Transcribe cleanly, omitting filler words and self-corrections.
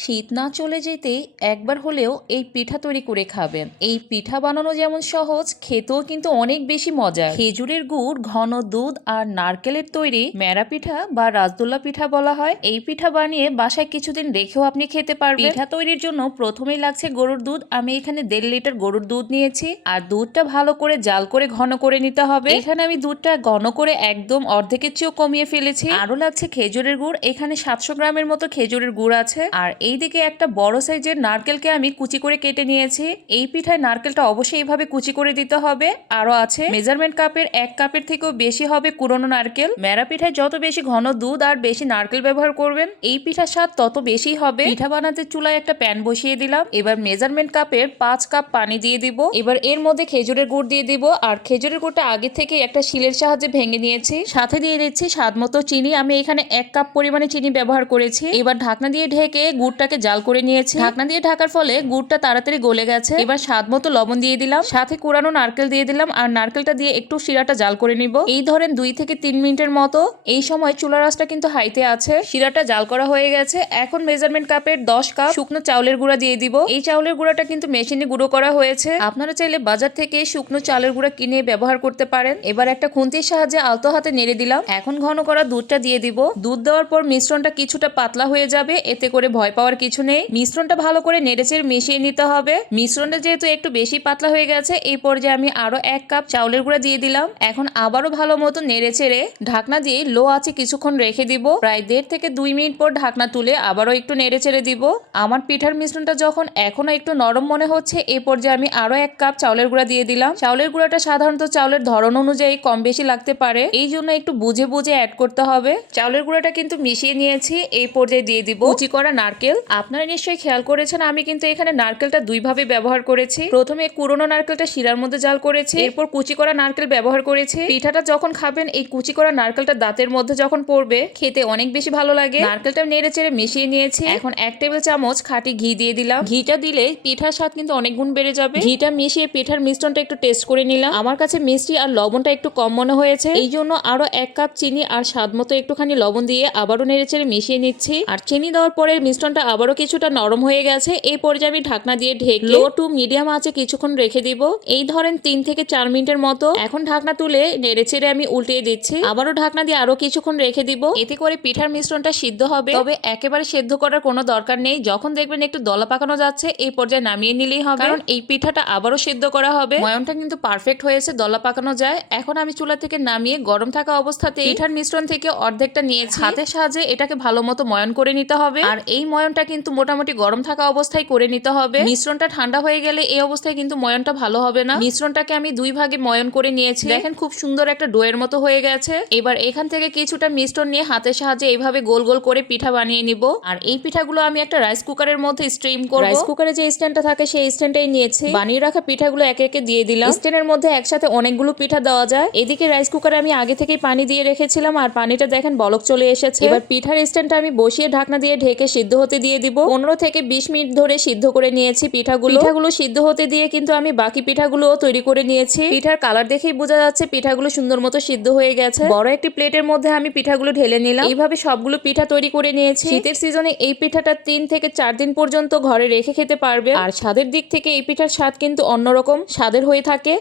শীত না চলে যেতেই একবার হলেও এই পিঠা তৈরি করে খাবেন। এই পিঠা বানানো যেমন সহজ, খেতেও কিন্তু অনেক বেশি মজার। খেজুরের গুড়, ঘন দুধ আর নারকেলের তৈরি মেরা পিঠা বা রাজদোল্লা পিঠা বলা হয়। এই পিঠা বানিয়ে বাসায় কিছুদিন রেখেও আপনি খেতে পারবেন। পিঠা তৈরির জন্য প্রথমেই লাগছে গরুর দুধ। আমি এখানে 1.5 লিটার গরুর দুধ নিয়েছি। আর দুধটা ভালো করে জাল করে ঘন করে নিতে হবে। এখানে আমি দুধটা ঘন করে একদম অর্ধেকের চেয়েও কমিয়ে ফেলেছি। আরো লাগছে খেজুরের গুড়। এখানে 700 গ্রামের মতো খেজুরের গুড় আছে। আর এইদিকে একটা বড় সাইজের নারকেলকে আমি কুচি করে কেটে নিয়েছি। এই পিঠায় নারকেলটা অবশ্যই এইভাবে কুচি করে দিতে হবে। আরো আছে মেজারমেন্ট কাপের 1 কাপের থেকেও বেশি হবে কুড়নো নারকেল। মেরা পিঠায় যত বেশি ঘন দুধ আর বেশি নারকেল ব্যবহার করবেন, এই পিঠার স্বাদ তত বেশি হবে। পিঠা বানাতে চুলায় একটা প্যান বসিয়ে দিলাম। এবার মেজারমেন্ট কাপের 5 কাপ পানি দিয়ে দিব। এবার এর মধ্যে খেজুরের গুড় দিয়ে দিব। আর খেজুরের গুড়টা আগে থেকে একটা শিলের সাহায্যে ভেঙে নিয়েছি। সাথে দিয়ে দিচ্ছি স্বাদ মতো চিনি। আমি এখানে 1 কাপ পরিমাণে চিনি ব্যবহার করেছি। এবার ঢাকনা দিয়ে ঢেকে গুড়টাকে জাল করে নিয়েছি। ঢাকনা দিয়ে ঢাকার ফলে গুড়টা তাড়াতাড়ি গলে গেছে। এবার স্বাদ মতো লবণ দিয়ে দিলাম, সাথে কুড়ানো নারকেল দিয়ে দিলাম। আর নারকেলটা দিয়ে একটু শিরাটা জাল করে নিব। এই ধরেন 2 থেকে 3 মিনিটের মতো। এই সময় চুলার আঁচটা কিন্তু হাইতে আছে। শিরাটা জাল করা হয়ে গেছে। এখন মেজারমেন্ট কাপের 10 কাপ শুকনো চাউলের গুঁড়া দিয়ে দিব। এই চাউলের গুঁড়াটা কিন্তু মেশিনে গুঁড়ো করা হয়েছে। আপনারা চাইলে বাজার থেকে শুকনো চালের গুঁড়া কিনে ব্যবহার করতে পারেন। এবার একটা খুন্তির সাহায্যে আলতো হাতে নেড়ে দিলাম। এখন ঘন করা দুধটা দিয়ে দিব। দুধ দেওয়ার পর মিশ্রণটা কিছুটা পাতলা হয়ে যাবে, এতে করে ভয় পাওয়ার কিছু নেই। মিশ্রণটা ভালো করে নেড়েচেড়ে মিশিয়ে নিতে হবে। মিশ্রণটা যেহেতু একটু বেশি পাতলা হয়ে গেছে, এই পর্যায়ে আমি আরো 1 কাপ চাউলের গুঁড়া দিয়ে দিলাম। এখন আবারও ভালো মতো নেড়েচেড়ে ঢাকনা দিয়ে লো আঁচে কিছুক্ষণ রেখে দিব। প্রায় 1.5 থেকে 2 মিনিট পর ঢাকনা তুলে আবারও একটু নেড়েচেড়ে দিব। আমার পিঠার মিশ্রণটা যখন এখনো একটু নরম মনে হচ্ছে, এই পর্যায়ে আমি আরো 1 কাপ চাউলের গুঁড়া দিয়ে দিলাম। চাউলের গুঁড়াটা সাধারণত চাউলের ধরন অনুযায়ী কম বেশি লাগতে পারে, এই জন্য একটু বুঝে বুঝে অ্যাড করতে হবে। চাউলের গুঁড়াটা কিন্তু মিশিয়ে নিয়েছি। এই পর্যায়ে দিয়ে দিব কুচি করা নারকেল। আপনারা নিশ্চয়ই খেয়াল করেছেন, আমি কিন্তু এখানে নারকেলটা 2 ভাবে ব্যবহার করেছি। প্রথমে কুড়নো নারকেলটা শিরার মধ্যে জাল করেছি, এরপর কুচি করা নারকেল ব্যবহার করেছি। পিঠাটা যখন খাবেন, এই কুচি করা নারকেলটা দাঁতের মধ্যে যখন পড়বে, খেতে অনেক বেশি ভালো লাগে। নারকেলটা নেড়ে চেড়ে মিশিয়ে নিয়েছি। এখন 1 টেবিল চামচ খাঁটি ঘি দিয়ে দিলাম। ঘিটা দিলে পিঠার স্বাদ কিন্তু অনেক গুণ বেড়ে যাবে। ঘিটা মিশিয়ে পিঠার মিশ্রণটা একটু টেস্ট করে নিলাম। আমার কাছে মিষ্টি আর লবণটা একটু কম মনে হয়েছে, এই জন্য আরো 1 কাপ চিনি আর স্বাদ মতো একটুখানি লবণ দিয়ে আবারও নেড়েচেড়ে মিশিয়ে নিচ্ছি। আর চিনি দেওয়ার পরে মিশ্রণটা আবারও কিছুটা নরম হয়ে গেছে। এই পর্যায়ে আমি ঢাকনা দিয়ে ঢেকে লো টু মিডিয়াম আঁচে কিছুক্ষণ রেখে দিব। এই ধরেন 3 থেকে 4 মিনিটের মতো। এখন ঢাকনা তুলে নেড়েচেড়ে আমি উল্টিয়ে দিচ্ছি। আবারও ঢাকনা দিয়ে আরো কিছুক্ষণ রেখে দিব। এতে করে পিঠার মিশ্রণটা সিদ্ধ হবে। তবে একেবারে সেদ্ধ করার কোনো দরকার নেই। যখন দেখবেন একটু দলা পাকানো যাচ্ছে, এই পর্যায়ে নামিয়ে নিলেই হবে, কারণ এই পিঠাটা আবারও সিদ্ধ করা হবে। ময়নটা কিন্তু পারফেক্ট হয়েছে, দলা পাকানো যায়। এখন আমি চুলা থেকে নামিয়ে গরম থাকা অবস্থাতে পিঠার মিশ্রণ থেকে অর্ধেকটা নিয়েছি। হাতের সাহায্যে এটাকে ভালো মতো ময়ন করে নিতে হবে। আর এই ময়নটা কিন্তু মোটামুটি গরম থাকা অবস্থায় করে নিতে হবে। মিশ্রণটা ঠান্ডা হয়ে গেলে এই অবস্থায় কিন্তু ময়নটা ভালো হবে না। মিশ্রণটাকে আমি 2 ভাগে ময়ন করে নিয়েছি। দেখেন খুব সুন্দর একটা ডোয়ের মতো হয়ে গেছে। এবার এখান থেকে কিছুটা মিশ্রণ নিয়ে হাতের সাহায্যে এইভাবে গোল গোল করে পিঠা বানিয়ে নিব। আর এই পিঠাগুলো আমি একটা রাইস কুকারের মধ্যে স্টিম করব। রাইস কুকারে যে স্ট্যান্ডটা থাকে সেই স্ট্যান্ডটাই নিয়েছি। বানিয়ে রাখা পিঠাগুলো একে একে দিয়ে দিলাম। স্ট্যান্ডের মধ্যে একসাথে অনেকগুলো পিঠা দেওয়া যায়। এদিকে রাইস কুকারে আমি আগে থেকেই পানি দিয়ে রেখেছিলাম, আর পানিটা দেখেন বলক চলে এসেছে। এবার পিঠার স্ট্যান্ডটা আমি বসিয়ে ঢাকনা দিয়ে ঢেকে সিদ্ধ হতে দিয়ে দিব। 15 থেকে 20 মিনিট ধরে সিদ্ধ করে নিয়েছি পিঠাগুলো সিদ্ধ হতে দিয়ে কিন্তু আমি বাকি পিঠাগুলোও তৈরি করে নিয়েছি। পিঠার কালার দেখেই বোঝা যাচ্ছে পিঠাগুলো সুন্দর মতো সিদ্ধ হয়ে গেছে। বড় একটি প্লেটের মধ্যে আমি পিঠাগুলো ঢেলে নিলাম। এইভাবে সবগুলো পিঠা তৈরি করে নিয়েছি। শীতের সিজনে এই পিঠাটা 3 থেকে 4 দিন পর্যন্ত ঘরে রেখে খেতে পারবে। আর স্বাদের দিক থেকে এই পিঠার স্বাদ কিন্তু অন্যরকম স্বাদের হয়ে থাকে।